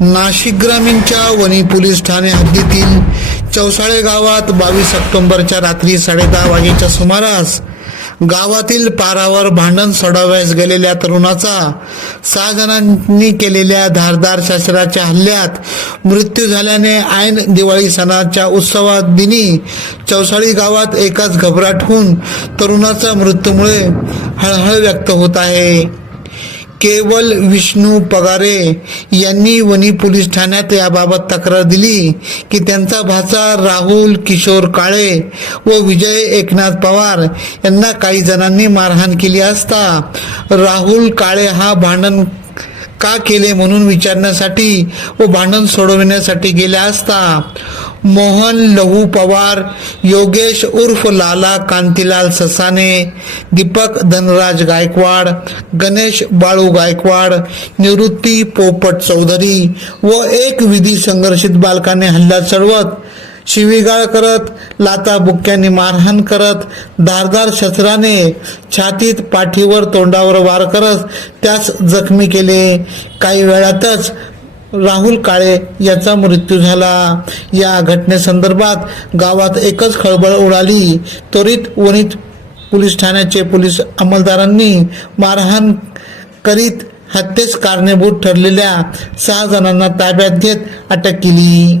नाशिक ग्रामीणच्या वणी पोलीस ठाणे हद्दीतील चौसाळे गावात बावीस ऑक्टोबरच्या रात्री साडेदहा वाजेच्या सुमारास गावातील पारावर भांडण सोडवण्यास गेलेल्या तरुणाचा सहा जणांनी केलेल्या धारदार शस्त्राच्या हल्ल्यात मृत्यू झाल्याने ऐन दिवाळी सणाच्या उत्सवात दिनी चौसाळी गावात एकाच घबराट होऊन तरुणाचा मृत्यूमुळे हळहळ व्यक्त होत आहे. केवल विष्णू पगारे यांनी वणी पोलीस ठाण्यात याबाबत तक्रार दिली की त्यांचा भाचा राहुल किशोर काळे व विजय एकनाथ पवार यांना काही जणांनी मारहाण केली असता राहुल काळे हा भांडण का केले म्हणून विचारण्यासाठी व भांडण सोडविण्यासाठी गेल्या असता मोहन लहू पवार योगेश उर्फ लाला कांतीलाल ससाने दीपक धनराज गायकवाड गणेश बाळू गायकवाड निवृत्ती पोपट चौधरी व एक विधी संघर्षित बालकाने हल्ला चढवत शिवीगाळ करत लाता बुक्क्यांनी मारहाण करत धारदार शस्त्राने छातीत पाठीवर तोंडावर वार करत त्यास जखमी केले. काही वेळातच राहुल काळे याचा मृत्यू झाला. या घटनेसंदर्भात गावात एकच खळबळ उडाली. त्वरित वणीत पोलीस ठाण्याचे पोलीस अंमलदारांनी मारहाण करीत हत्येस कारणीभूत ठरलेल्या सहा जणांना ताब्यात घेत अटक केली.